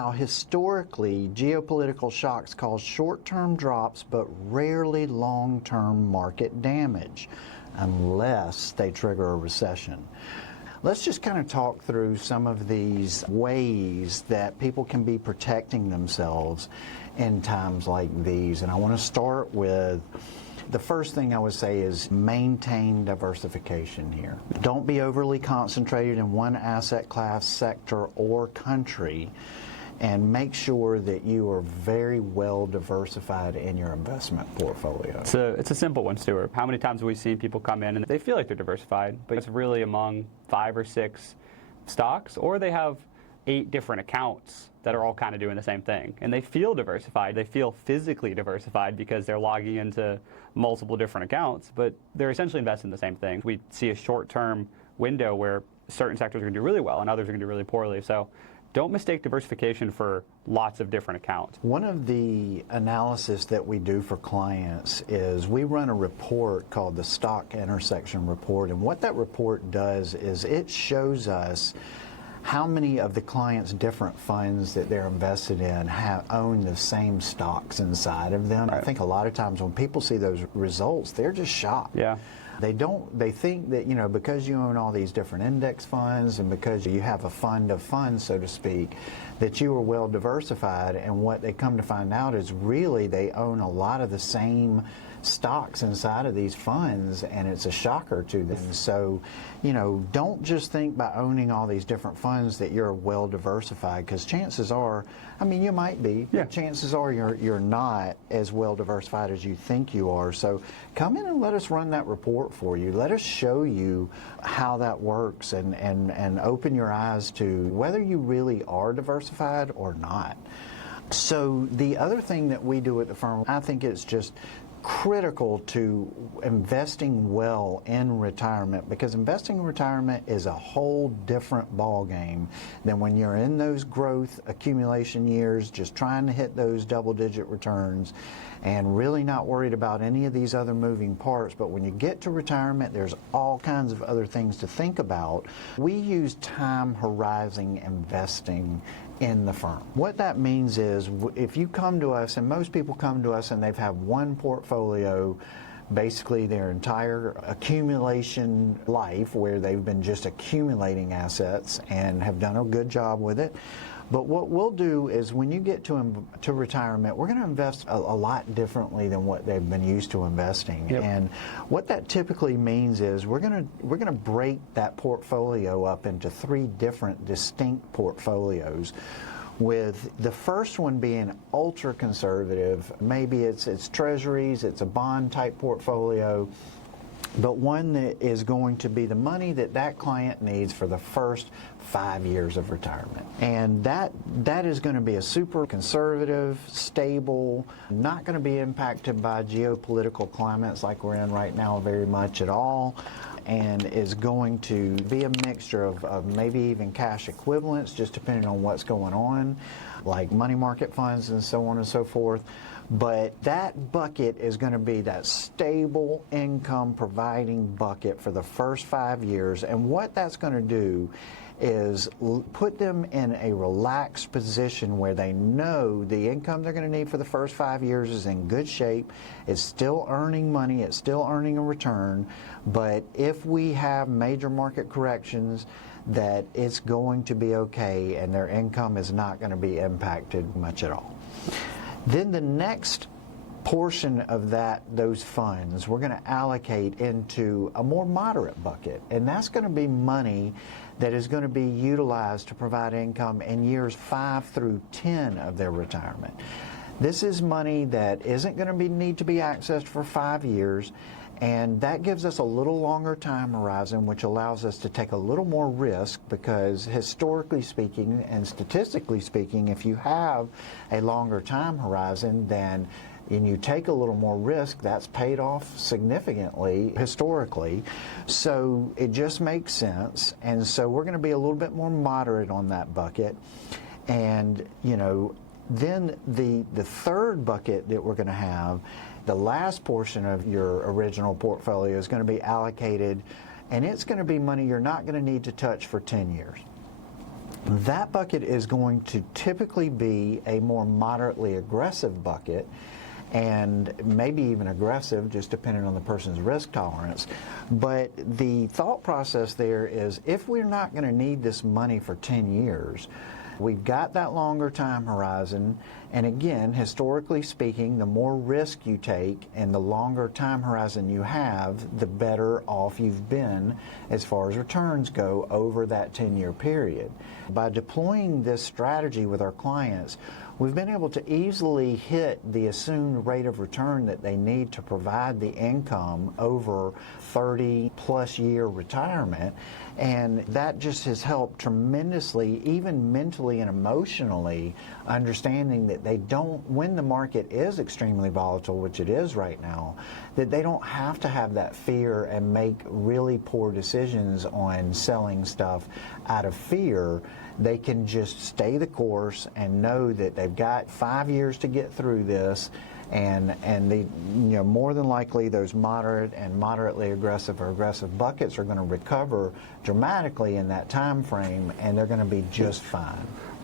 how historically geopolitical shocks cause short-term drops but rarely long-term market damage unless they trigger a recession. Let's just kind of talk through some of these ways that people can be protecting themselves in times like these. And I want to start with the first thing I would say is maintain diversification here. Don't be overly concentrated in one asset class, sector, or country, and make sure that you are very well diversified in your investment portfolio. So it's a simple one, Stewart. How many times have we seen people come in and they feel like they're diversified, but it's really among 5 or 6 stocks, or they have 8 different accounts that are all kind of doing the same thing. And they feel diversified. They feel physically diversified because they're logging into multiple different accounts, but they're essentially invested in the same thing. We see a short-term window where certain sectors are going to do really well and others are going to do really poorly. So don't mistake diversification for lots of different accounts. One of the analysis that we do for clients is we run a report called the Stock Intersection Report, and what that report does is it shows us how many of the clients' different funds that they're invested in own the same stocks inside of them. Right. I think a lot of times when people see those results, they're just shocked. Yeah. They think that, because you own all these different index funds and because you have a fund of funds, so to speak, that you are well diversified, and what they come to find out is really they own a lot of the same stocks inside of these funds, and it's a shocker to them. So, don't just think by owning all these different funds that you're well diversified, because chances are, you might be, yeah, but chances are you're not as well diversified as you think you are. So come in and let us run that report for you. Let us show you how that works and open your eyes to whether you really are diversified or not. So the other thing that we do at the firm, I think it's just critical to investing well in retirement, because investing in retirement is a whole different ball game than when you're in those growth accumulation years, just trying to hit those double-digit returns and really not worried about any of these other moving parts. But when you get to retirement, there's all kinds of other things to think about. We use time horizon investing in the firm. What that means is if you come to us, and most people come to us and they've had one portfolio basically their entire accumulation life, where they've been just accumulating assets and have done a good job with it. But what we'll do is when you get to retirement, we're going to invest a lot differently than what they've been used to investing. Yep. And what that typically means is we're going to break that portfolio up into 3 different distinct portfolios, with the first one being ultra conservative. Maybe it's treasuries, it's a bond type portfolio, but one that is going to be the money that client needs for the first 5 years of retirement. And that is going to be a super conservative, stable, not going to be impacted by geopolitical climates like we're in right now very much at all, and is going to be a mixture of maybe even cash equivalents, just depending on what's going on, like money market funds and so on and so forth. But that bucket is going to be that stable income providing bucket for the first 5 years. And what that's going to do is put them in a relaxed position where they know the income they're going to need for the first 5 years is in good shape. It's still earning money. It's still earning a return. But if we have major market corrections, that it's going to be okay and their income is not going to be impacted much at all. Then the next portion of those funds we're going to allocate into a more moderate bucket, and that's going to be money that is going to be utilized to provide income in years 5 through 10 of their retirement. This is money that isn't going to need to be accessed for 5 years, and that gives us a little longer time horizon, which allows us to take a little more risk, because historically speaking and statistically speaking, if you have a longer time horizon and you take a little more risk, that's paid off significantly historically. So it just makes sense. And so we're going to be a little bit more moderate on that bucket. And, then the third bucket that we're going to have, the last portion of your original portfolio, is going to be allocated, and it's going to be money you're not going to need to touch for 10 years. That bucket is going to typically be a more moderately aggressive bucket, and maybe even aggressive, just depending on the person's risk tolerance. But the thought process there is, if we're not going to need this money for 10 years, we've got that longer time horizon, and again, historically speaking, the more risk you take and the longer time horizon you have, the better off you've been as far as returns go over that 10-year period. By deploying this strategy with our clients, we've been able to easily hit the assumed rate of return that they need to provide the income over 30-plus year retirement, and that just has helped tremendously, even mentally and emotionally, understanding that they don't, when the market is extremely volatile, which it is right now, that they don't have to have that fear and make really poor decisions on selling stuff out of fear. They can just stay the course and know that they've got 5 years to get through this, and they, more than likely those moderate and moderately aggressive or aggressive buckets are going to recover dramatically in that time frame, and they're going to be just fine.